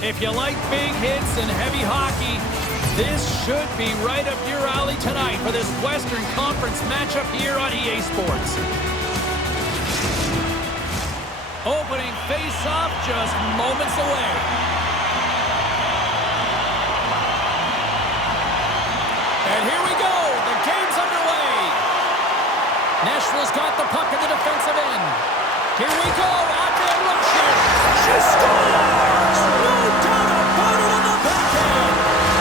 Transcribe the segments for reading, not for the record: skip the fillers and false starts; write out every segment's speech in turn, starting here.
If you like big hits and heavy hockey, this should be right up your alley tonight for this Western Conference matchup here on EA Sports. Opening face-off just moments away. And here we go. The game's underway. Nashville's got the puck in the defensive end. Here we go. Out there, Russian. She scores! No doubt about it on the backhand.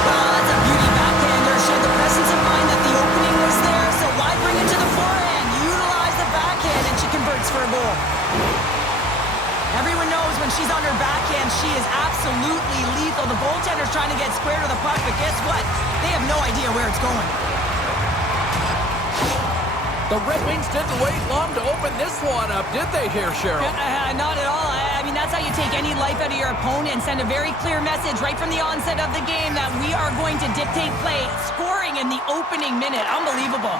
Well, that's a beauty backhander. She had the presence of mind that the opening was there, so why bring it to the forehand? Utilize the backhand, and she converts for a goal. Everyone knows when she's on her backhand, she is absolutely lethal. The goaltender's trying to get square to the puck, but guess what? They have no idea where it's going. The Red Wings didn't wait long to open this one up, did they here, Cheryl? Not at all. I mean, that's how you take any life out of your opponent and send a very clear message right from the onset of the game that we are going to dictate play, scoring in the opening minute. Unbelievable.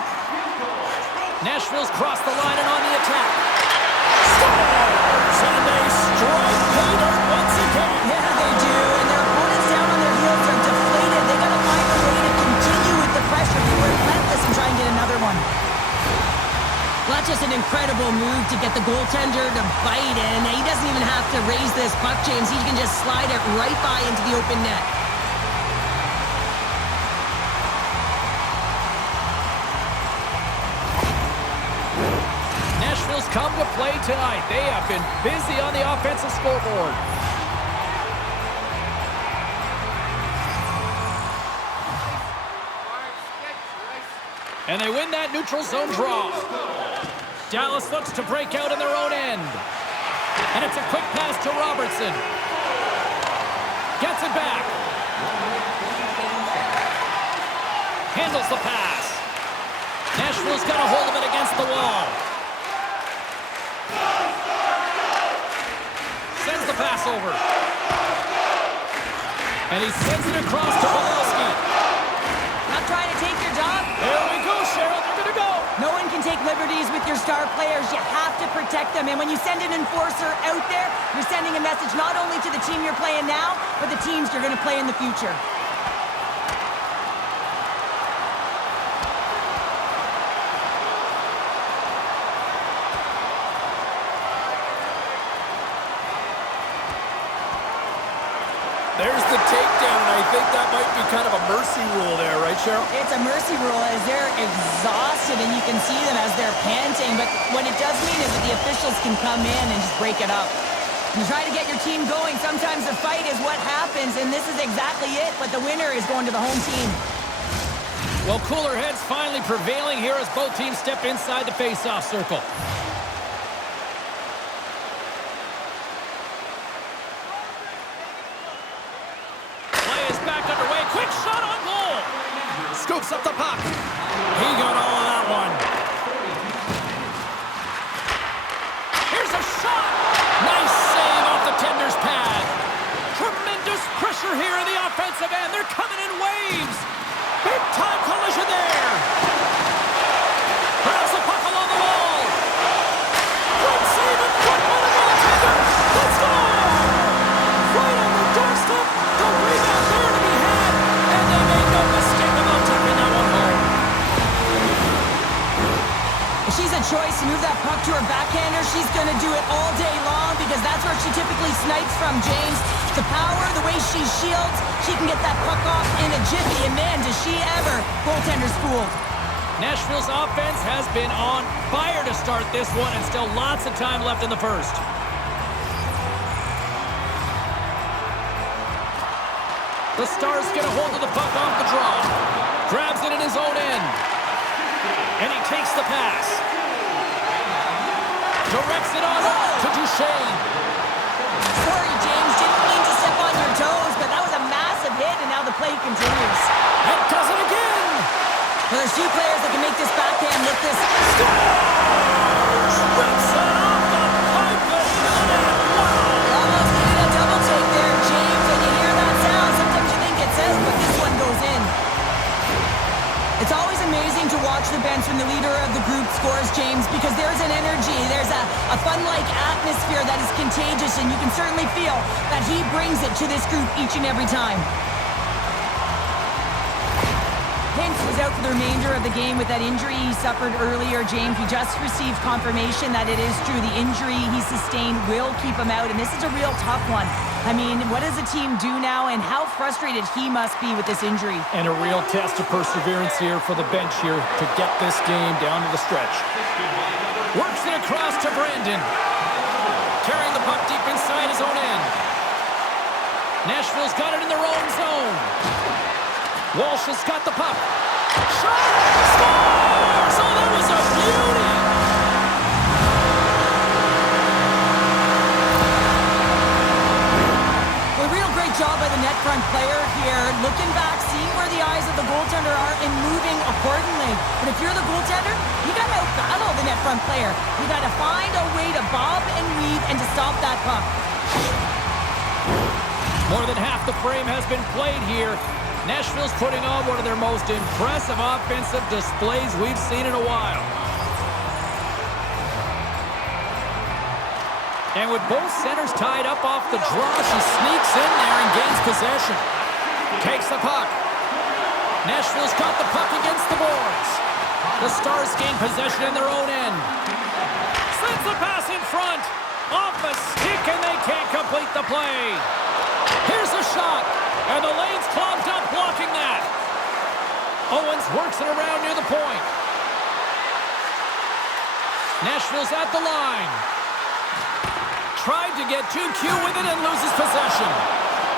Nashville's crossed the line and on the attack. Scores! And they strike pay dirt once again. Yeah, they do. And their opponents down on their heels are deflated. They got to find a way to continue with the pressure, be relentless, and try and get another one. Well, that's just an incredible move to get the goaltender to bite in. He doesn't even have to raise this puck, James. He can just slide it right by into the open net. Nashville's come to play tonight. They have been busy on the offensive scoreboard. And they win that neutral zone draw. Dallas looks to break out in their own end. And it's a quick pass to Robertson. Gets it back. Handles the pass. Nashville's got a hold of it against the wall. Sends the pass over. And he sends it across to Pavelski. Not trying to take your job. There we go, Cheryl. They're going to go. No one can take liberties with your star players. You have to protect them. And when you send an enforcer out there, you're sending a message not only to the team you're playing now, but the teams you're going to play in the future. There's the takedown, and I think that might be kind of a mercy rule there, right, Cheryl? It's a mercy rule as they're exhausted, and you can see them as they're panting. But what it does mean is that the officials can come in and just break it up. You try to get your team going. Sometimes a fight is what happens, and this is exactly it. But the winner is going to the home team. Well, cooler heads finally prevailing here as both teams step inside the face-off circle. Scoops up the puck. He got all of that one. Here's a shot. Nice save off the tender's pad. Tremendous pressure here in the offensive end. They're coming in waves. Big time collision there. Grabs the puck along the wall. Great save in front by the goaltender. Let's go. Right on the doorstep. The rebound there to be had. And they made no mistake about tucking that one home. If she's a choice to move that puck to her backhander, she's going to do it all day long because that's where she typically snipes from, James. The power, the way she shields, she can get that puck off in a jiffy. And man, does she ever. Goaltender's fooled. Nashville's offense has been on fire to start this one, and still lots of time left in the first. The Stars get a hold of the puck off the draw. Grabs it in his own end. And he takes the pass. Directs it on to Duchesne. Sorry, James. Didn't mean to step on your toes, but that was a massive hit, and now the play continues. And does it again. Well, there's two players that can make this backhand look this. Scores! Rips it off the pipe and in it. Wow! Almost needed a double take there, James. When you hear that sound, sometimes you think it's out, but this one goes in. It's always amazing to watch the bench when the leader of the group scores, James, because there's an energy, there's a fun-like atmosphere that is contagious. position, you can certainly feel that he brings it to this group each and every time. Hintz was out for the remainder of the game with that injury he suffered earlier. James, we just received confirmation that it is true. The injury he sustained will keep him out, and this is a real tough one. I mean, what does the team do now, and how frustrated he must be with this injury? And a real test of perseverance here for the bench here to get this game down to the stretch. Works it across to Brandon. Carrying the puck deep inside his own end. Nashville's got it in their own zone. Walsh has got the puck. Shot! Scores! Oh, that was a beauty! Well, a real great job by the net front player here. Looking back, seeing where the eyes of the goaltender are and moving accordingly. But if you're the goaltender, you got to out-battle the net front player. You got to find a way to bob and weave and to stop that puck. More than half the frame has been played here. Nashville's putting on one of their most impressive offensive displays we've seen in a while. And with both centers tied up off the draw, she sneaks in there and gains possession. Takes the puck. Nashville's got the puck against the boards. The Stars gain possession in their own end. Sends the pass in front. Off a stick, and they can't complete the play. Here's a shot. And the lane's clogged up blocking that. Owens works it around near the point. Nashville's at the line. Tried to get too cute with it and loses possession.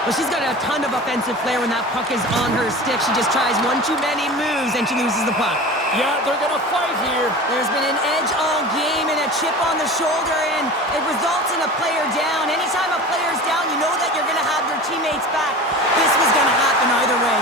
Well, she's got a ton of offensive flair when that puck is on her stick. She just tries one too many moves and she loses the puck. Yeah, they're going to fight here. There's been an edge all game and a chip on the shoulder, and it results in a player down. Anytime a player's down, you know that you're going to have your teammates back. This was going to happen either way.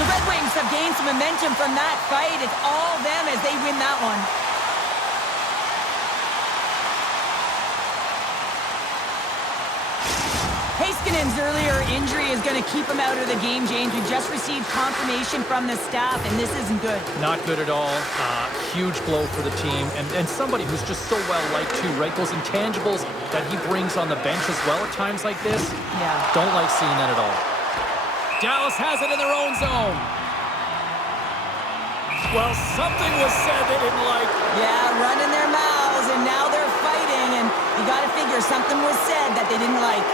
The Red Wings have gained some momentum from that fight. It's all them as they win that one. Heiskanen's earlier injury is going to keep him out of the game, James. We've just received confirmation from the staff, and this isn't good. Not good at all. Huge blow for the team. And somebody who's just so well-liked, too, right? Those intangibles that he brings on the bench as well at times like this. Yeah. Don't like seeing that at all. Dallas has it in their own zone. Well, something was said they didn't like. Yeah, running their mouths, and now they're fighting, and you got to figure something was said that they didn't like.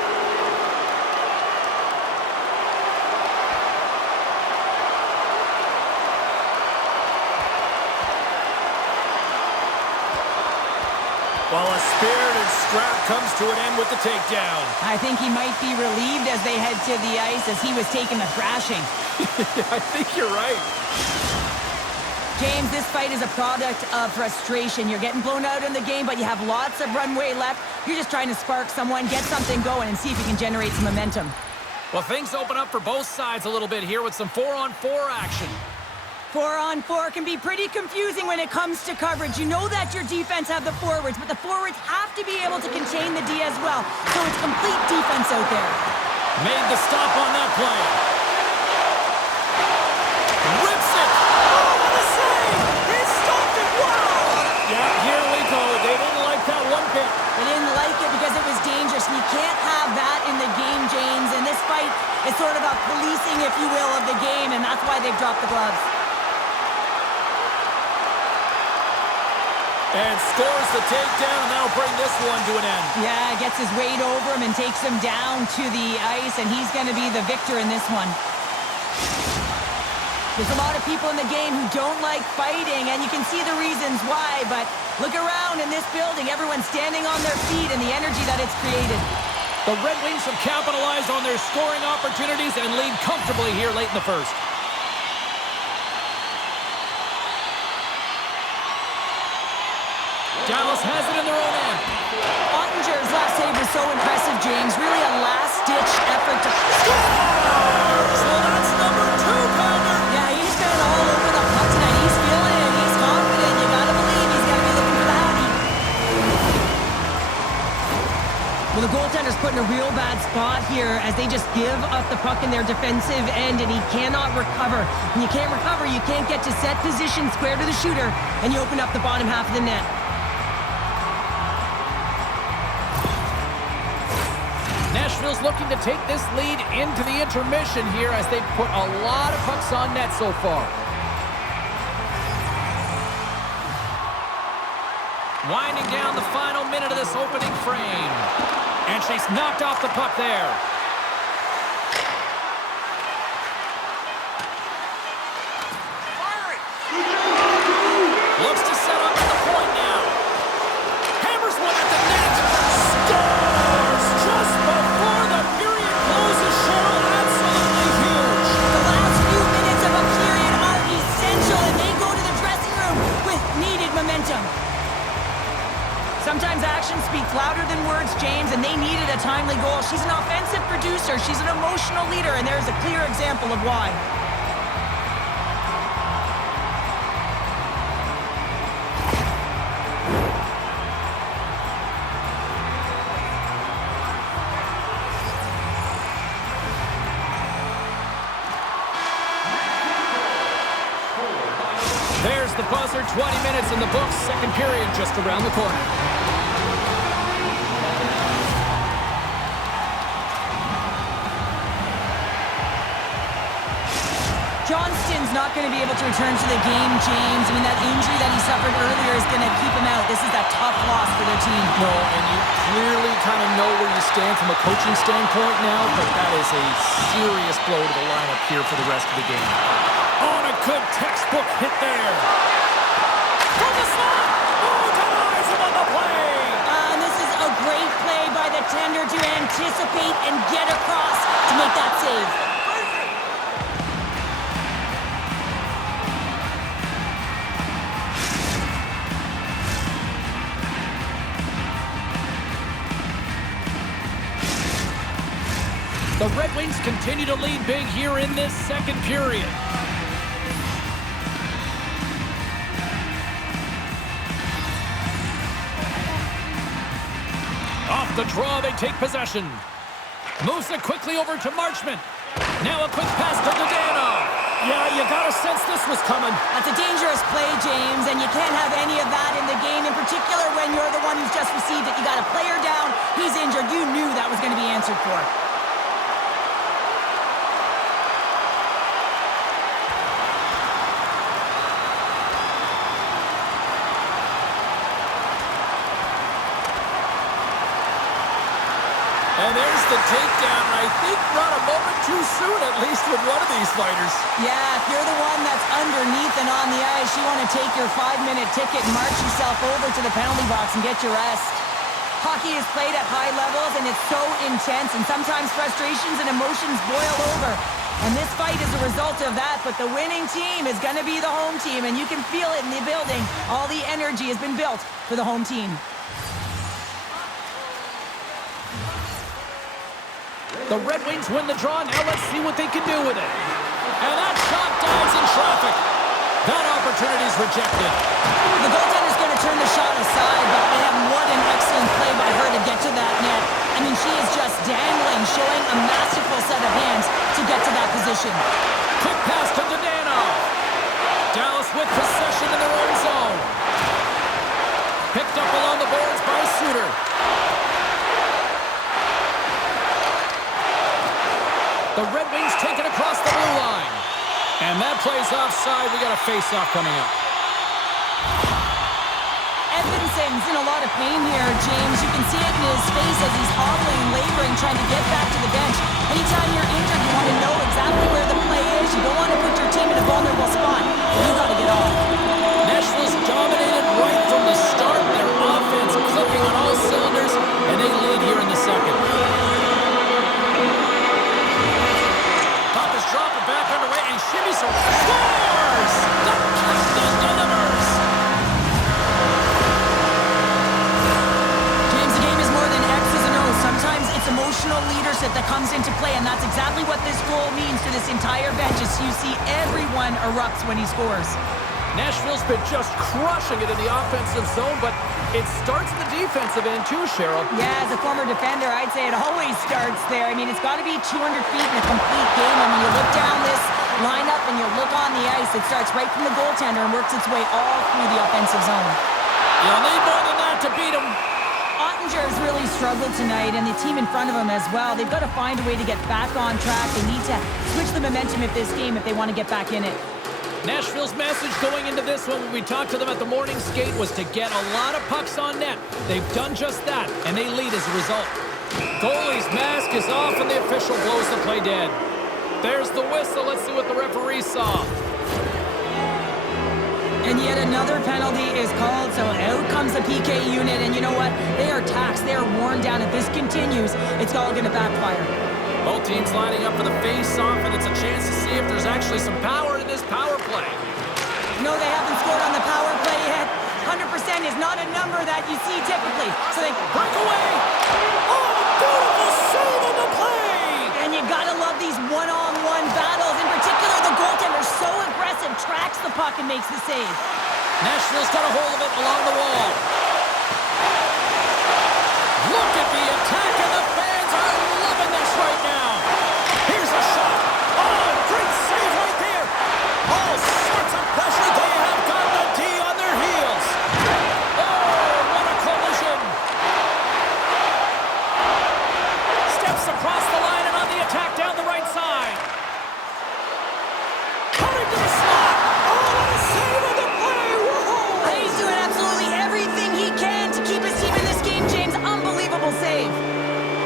Well, a spirited scrap comes to an end with the takedown. I think he might be relieved as they head to the ice as he was taking a thrashing. I think you're right. James, this fight is a product of frustration. You're getting blown out in the game, but you have lots of runway left. You're just trying to spark someone, get something going, and see if you can generate some momentum. Well, things open up for both sides a little bit here with some 4-on-4 action. 4-on-4 can be pretty confusing when it comes to coverage. You know that your defense have the forwards, but the forwards have to be able to contain the D as well. So it's complete defense out there. Made the stop on that play. Rips it. Oh, what a save! He stopped it. Wow! Yeah, here we go. They didn't like that one bit. They didn't like it because it was dangerous, and you can't have that in the game, James. And this fight is sort of a policing, if you will, of the game, and that's why they've dropped the gloves. And scores the takedown, and that'll bring this one to an end. Yeah, gets his weight over him and takes him down to the ice, and he's going to be the victor in this one. There's a lot of people in the game who don't like fighting, and you can see the reasons why, but look around in this building. Everyone's standing on their feet and the energy that it's created. The Red Wings have capitalized on their scoring opportunities and lead comfortably here late in the first. Dallas has it in their own end. Ottinger's last save was so impressive, James. Really a last-ditch effort to Scores! Well, that's number 2, Pounder. Yeah, he's been all over the puck tonight. He's feeling it. He's confident. You gotta believe he's gotta be looking for the howdy. Well, the goaltender's put in a real bad spot here as they just give up the puck in their defensive end, and he cannot recover. When you can't recover, you can't get to set position square to the shooter, and you open up the bottom half of the net. Nashville's looking to take this lead into the intermission here as they've put a lot of pucks on net so far. Winding down the final minute of this opening frame. And she's knocked off the puck there. Looks to set up at the point now. Hammers one at the net. Scores just before the period closes. Cheryl, absolutely huge. The last few minutes of a period are essential, and they go to the dressing room with needed momentum. Sometimes actions speak louder than words, James, and they needed a timely goal. She's an offensive producer. She's an emotional leader, and there's a clear example of why. There's the buzzer, 20 minutes in the books, second period just around the corner. Johnston's not going to be able to return to the game, James. I mean, that injury that he suffered earlier is going to keep him out. This is a tough loss for their team. No, and you clearly kind of know where you stand from a coaching standpoint now, but that is a serious blow to the lineup here for the rest of the game. On a good textbook hit there. From the slot! Oh, denies him on the play! And this is a great play by the tender to anticipate and get across to make that save. The Red Wings continue to lead big here in this second period. Off the draw, they take possession. Moves it quickly over to Marchment. Now a quick pass to Dadonov. Yeah, you got to sense this was coming. That's a dangerous play, James, and you can't have any of that in the game, in particular when you're the one who's just received it. You got a player down, he's injured. You knew that was going to be answered for. And there's the takedown. I think not a moment too soon, at least with one of these fighters. Yeah, if you're the one that's underneath and on the ice, you want to take your 5-minute ticket and march yourself over to the penalty box and get your rest. Hockey is played at high levels, and it's so intense, and sometimes frustrations and emotions boil over. And this fight is a result of that, but the winning team is going to be the home team, and you can feel it in the building. All the energy has been built for the home team. The Red Wings win the draw. Now let's see what they can do with it. And that shot dives in traffic. That opportunity is rejected. The goaltender's going to turn the shot aside, but man, what an excellent play by her to get to that net. I mean, she is just dangling, showing a masterful set of hands to get to that position. Quick pass to Dadonov. Dallas with possession in their own zone. Picked up along the boards by Suter. The Red Wings take it across the blue line. And that play's offside. We got a face-off coming up. Edmondson's in a lot of pain here, James. You can see it in his face as he's hobbling, laboring, trying to get back to the bench. Anytime you're injured, you want to know exactly where the play is. You don't want to put your team in a vulnerable spot. You got to get off. Nashville's dominated right from the start. Their offense clicking on all cylinders, and they lead here in the second. Drop it back underway, and shimmy scores! The captain delivers! James, the game is more than X's and O's. Sometimes it's emotional leadership that comes into play, and that's exactly what this goal means to this entire bench as you see everyone erupts when he scores. Nashville's been just crushing it in the offensive zone, but it starts in the defensive end too, Cheryl. Yeah, as a former defender, I'd say it always starts there. I mean, it's got to be 200 feet in a complete game. And when you look down this lineup and you look on the ice, it starts right from the goaltender and works its way all through the offensive zone. You'll need more than that to beat him. Ottinger's really struggled tonight, and the team in front of him as well. They've got to find a way to get back on track. They need to switch the momentum of this game if they want to get back in it. Nashville's message going into this one when we talked to them at the morning skate was to get a lot of pucks on net. They've done just that, and they lead as a result. Goalie's mask is off, and the official blows the play dead. There's the whistle. Let's see what the referee saw. And yet another penalty is called, so out comes the PK unit, and you know what? They are taxed. They are worn down. If this continues, it's all going to backfire. Both teams lining up for the face-off, and it's a chance to see if there's actually some power in this power play. No, they haven't scored on the power play yet. 100% is not a number that you see typically. So they break away. Oh, beautiful save on the play! And you gotta love these one-on-one battles. In particular, the goaltender so aggressive, tracks the puck and makes the save. Nashville's got a hold of it along the wall. Look at the attack, and the fans are loving this right now. Here's a shot. Oh, great save right there. All sorts of pressure. They have got the D on their heels. Oh, what a collision. Steps across the line and on the attack down the right side. Coming to the slot. Oh, what a save on the play. Whoa. He's doing absolutely everything he can to keep his team in this game, James. Unbelievable save.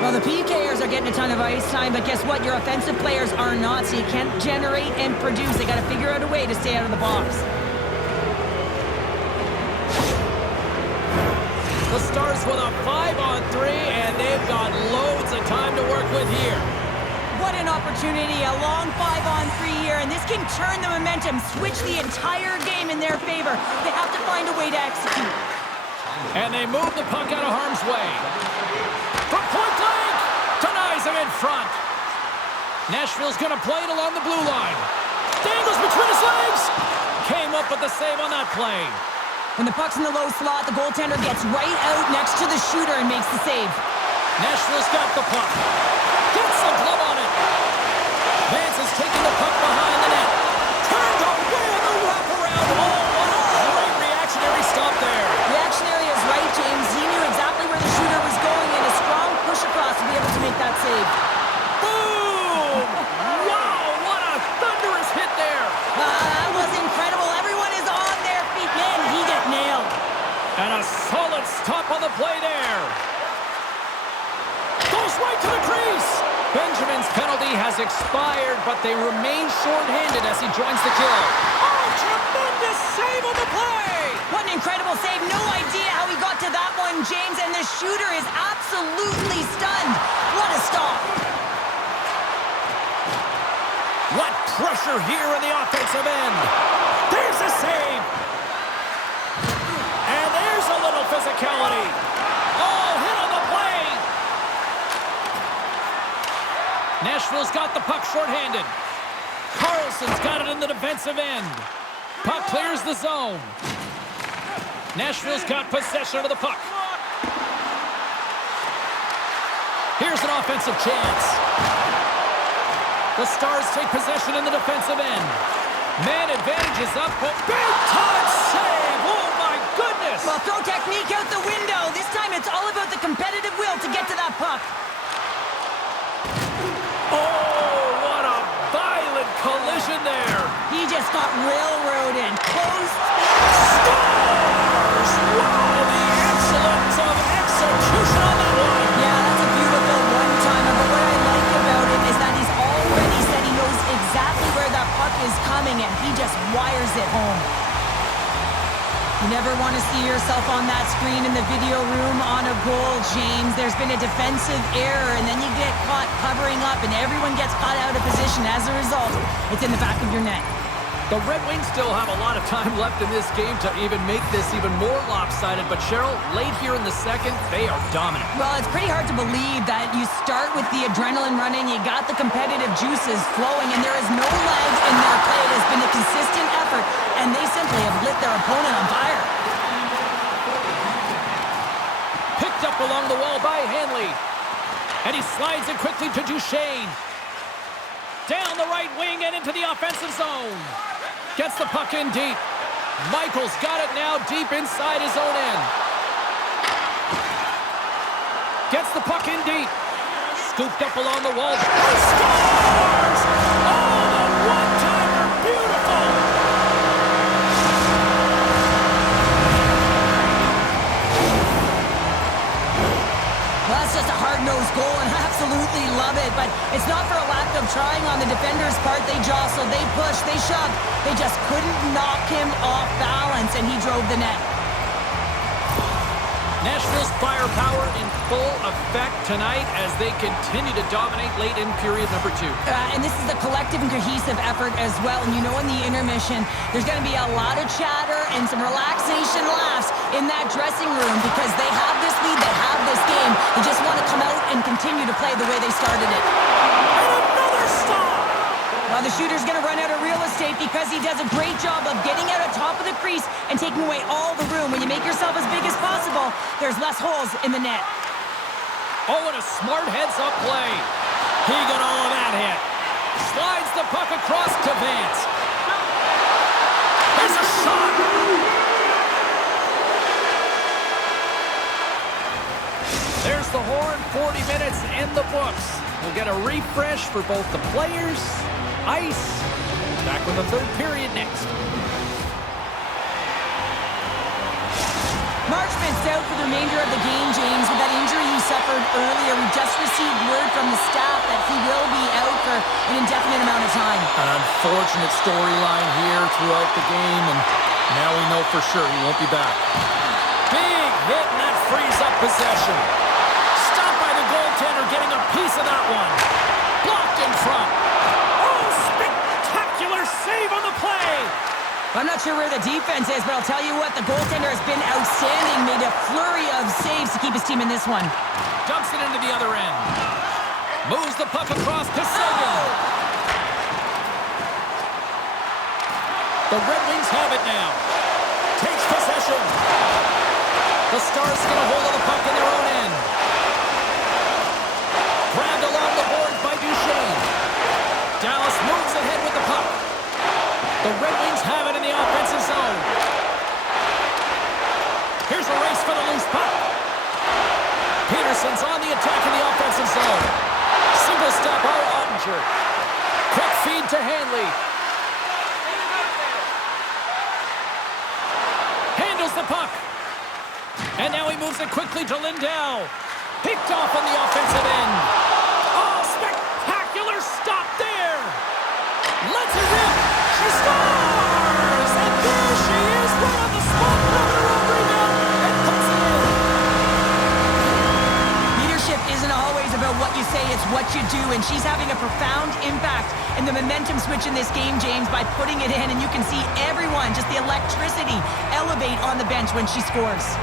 Well, the PKers are getting a ton of ice time, but guess what? Your offensive players are not, so you can't generate and produce. They got to figure out a way to stay out of the box. The Stars with a 5-on-3, and they've got loads of time to work with here. What an opportunity, a long 5-on-3 here, and this can turn the momentum, switch the entire game in their favor. They have to find a way to execute. And they move the puck out of harm's way. From point blank, denies him in front. Nashville's going to play it along the blue line. Dangles between his legs. Came up with the save on that play. When the puck's in the low slot, the goaltender gets right out next to the shooter and makes the save. Nashville's got the puck. Gets the glove on it. Vance is taking the puck behind the net. Turned away on the wraparound. Oh, what a great reactionary stop there. Reactionary is right, James. He knew exactly where the shooter was going, and a strong push across to be able to make that save. Boom! Wow, what a thunderous hit there. That was incredible. Everyone is on their feet. Man, he got nailed. And a solid stop on the play there. Goes right to the crease. Benjamin's penalty has expired, but they remain short-handed as he joins the kill. Oh, tremendous save on the play! What an incredible save. No idea how he got to that one, James, and the shooter is absolutely stunned. What a stop. What pressure here in the offensive end. There's a save. And there's a little physicality. Oh, hit on the play. Nashville's got the puck shorthanded. Carlson's got it in the defensive end. Puck clears the zone. Nashville's got possession of the puck. Here's an offensive chance. The Stars take possession in the defensive end. Man advantage is up. Big time save. Oh, my goodness. Well, throw technique out the window. This time it's all about the competitive will to get to that puck. Oh, what a violent collision there. He just got railroaded. Close. Stars! Wow, the excellence of execution on that one. Yeah, that's a beautiful one-timer, but what I like about it is that he's already said he knows exactly where that puck is coming, and he just wires it home. You never want to see yourself on that screen in the video room on a goal, James. There's been a defensive error, and then you get caught covering up, and everyone gets caught out of position. As a result, it's in the back of your net. The Red Wings still have a lot of time left in this game to even make this even more lopsided, but Cheryl, late here in the second, they are dominant. Well, it's pretty hard to believe that you start with the adrenaline running, you got the competitive juices flowing, and there is no lag in their play. It has been a consistent effort, and and they simply have lit their opponent on fire. Picked up along the wall by Hanley. And he slides it quickly to Duchesne. Down the right wing and into the offensive zone. Gets the puck in deep. Michael's got it now deep inside his own end. Gets the puck in deep. Scooped up along the wall. He scores! Oh, the one-timer! Beautiful! Well, that's just a hard-nosed goal, and I absolutely love it. But it's not for a lack of trying on the defender's part. They jostled, they pushed, they shoved. They just couldn't knock him off balance, and he drove the net. Nashville's firepower in full effect tonight as they continue to dominate late in period number 2. And this is a collective and cohesive effort as well. And you know in the intermission, there's going to be a lot of chatter and some relaxation laughs in that dressing room because they have this lead, they have this game. They just want to come out and continue to play the way they started it. And another stop! Well, the shooter's going to run out of real estate because he does a great job of getting out on top of the crease and taking away all the room. When you make yourself as big as possible, there's less holes in the net. Oh, and a smart heads-up play. He got all of that hit. Slides the puck across to Vance. There's a shot. There's the horn. 40 minutes in the books. We'll get a refresh for both the players, ice. Back with the third period next. Marchment's out for the remainder of the game, James, with that injury he suffered earlier. We just received word from the staff that he will be out for an indefinite amount of time. An unfortunate storyline here throughout the game, and now we know for sure he won't be back. Big hit, and that frees up possession. Stopped by the goaltender, getting a piece of that one. Blocked in front. Oh, spectacular save on the play. I'm not sure where the defense is, but I'll tell you what, the goaltender has been outstanding. Made a flurry of saves to keep his team in this one. Dumps it into the other end. Moves the puck across to Sagan. The Red Wings have it now. Takes possession. The Stars get a hold of the puck in their own end. Grabbed along the boards by Duchesne. Dallas moves ahead with the puck. The Red Wings have it in the offensive zone. Here's a race for the loose puck. Peterson's on the attack in the offensive zone. Single step by Ottinger. Quick feed to Hanley. Handles the puck. And now he moves it quickly to Lindell. Picked off on the offensive end. Oh, spectacular stop there. Lets it rip. She scores! And there she is, right on the spot. Another own rebound and puts it in. Leadership isn't always about what you say, it's what you do. And she's having a profound impact in the momentum switch in this game, James, by putting it in. And you can see everyone, just the electricity, elevate on the bench when she scores.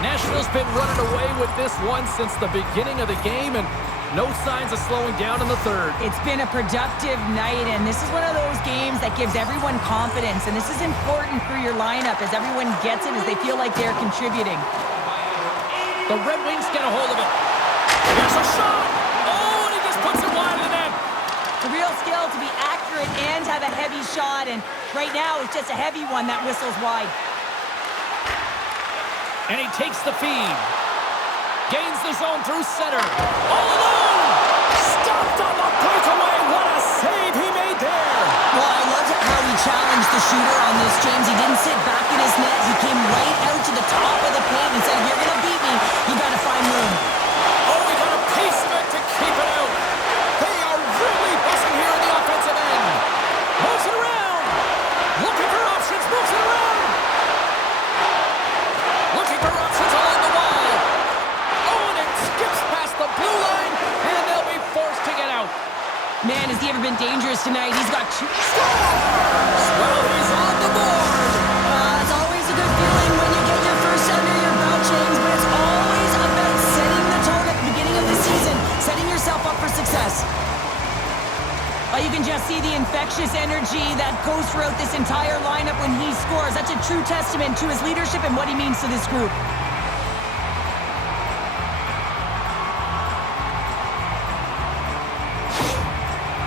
Nashville's been running away with this one since the beginning of the game, and no signs of slowing down in the third. It's been a productive night, and this is one of those games that gives everyone confidence, and this is important for your lineup as everyone gets it, as they feel like they're contributing. The Red Wings get a hold of it. Here's a shot! Oh, and he just puts it wide of the net. It's a real skill to be accurate and have a heavy shot, and right now it's just a heavy one that whistles wide. And he takes the feed. Gains the zone through center. All alone! Stopped on the breakaway. What a save he made there! Well, I loved how he challenged the shooter on this, James. He didn't sit back in his net. He came right out to the top of the paint and said, if you're going to beat me, you got to find room. Oh, he got a piece of it to keep it out. They are really buzzing here in the offensive end. Moves it around. Looking for options. Moves it around. Looking for options along the wall. Oh, and it skips past the blue line, and they'll be forced to get out. Man, has he ever been dangerous tonight? He's got two. Scores! Well, he's on the board. It's always a good feeling when you get your first under your belt, James, but it's always about setting the tone at the beginning of the season, setting yourself up for success. You can just see the infectious energy that goes throughout this entire lineup when he scores. That's a true testament to his leadership and what he means to this group.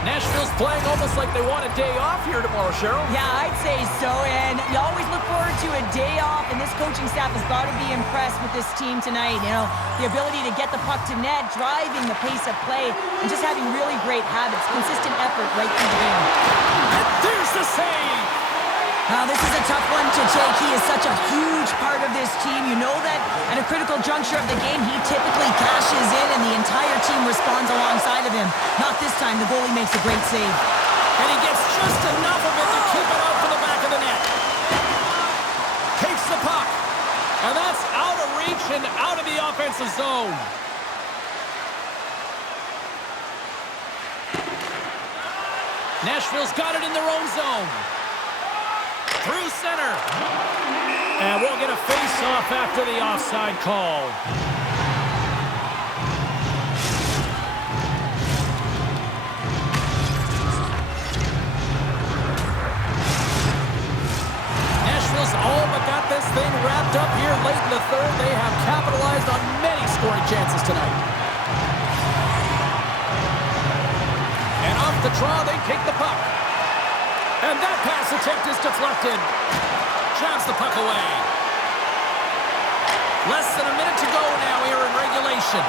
Nashville's playing almost like they want a day off here tomorrow, Cheryl. Yeah, I'd say so, and you always look forward to a day off, and this coaching staff has got to be impressed with this team tonight. You know, the ability to get the puck to net, driving the pace of play, and just having really great habits, consistent effort right through the game. And there's the save! Now, this is a tough one to take. He is such a huge part of this team. You know that at a critical juncture of the game, he typically cashes in and the entire team responds alongside of him. Not this time. The goalie makes a great save. And he gets just enough of it to keep it out for the back of the net. Takes the puck. And that's out of reach and out of the offensive zone. Nashville's got it in their own zone. Through center. And we'll get a face-off after the offside call. Nashville's all but got this thing wrapped up here late in the third. They have capitalized on many scoring chances tonight. And off the draw, they take the puck. And that pass attempt is deflected. Jabs the puck away. Less than a minute to go now here in regulation.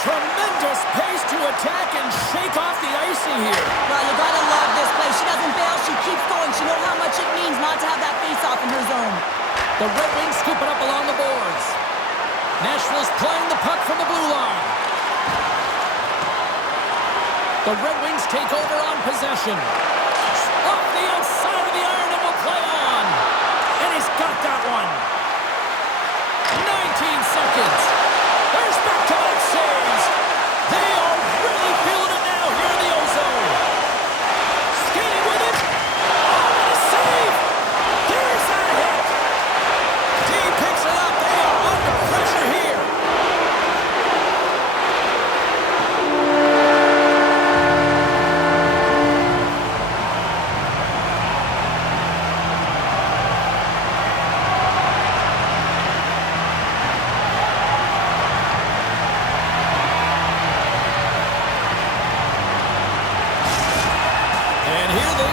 Tremendous pace to attack and shake off the icing here. Well, you gotta love this play. She doesn't bail. She keeps going. She knows how much it means not to have that face-off in her zone. The Red Wings scoop it up along the boards. Nashville's playing the puck from the blue line. The Red Wings take over on possession. Off the outside of the iron and will play on. And he's got that one. 19 seconds. There's back-to-back saves. They are really feeling it now here in the ozone. Skating with it. Oh, what a save. There's that hit. Team picks it up. They are under pressure here.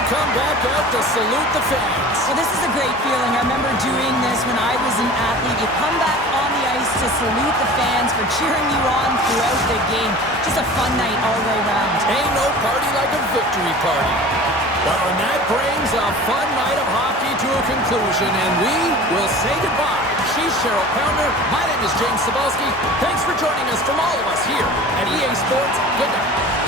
Come back out to salute the fans. Well, this is a great feeling. I remember doing this when I was an athlete. You come back on the ice to salute the fans for cheering you on throughout the game. Just a fun night all the way around. Ain't no party like a victory party. Well, and that brings a fun night of hockey to a conclusion, and we will say goodbye. She's Cheryl Pounder. My name is James Cebulski. Thanks for joining us from all of us here at EA Sports. Good night.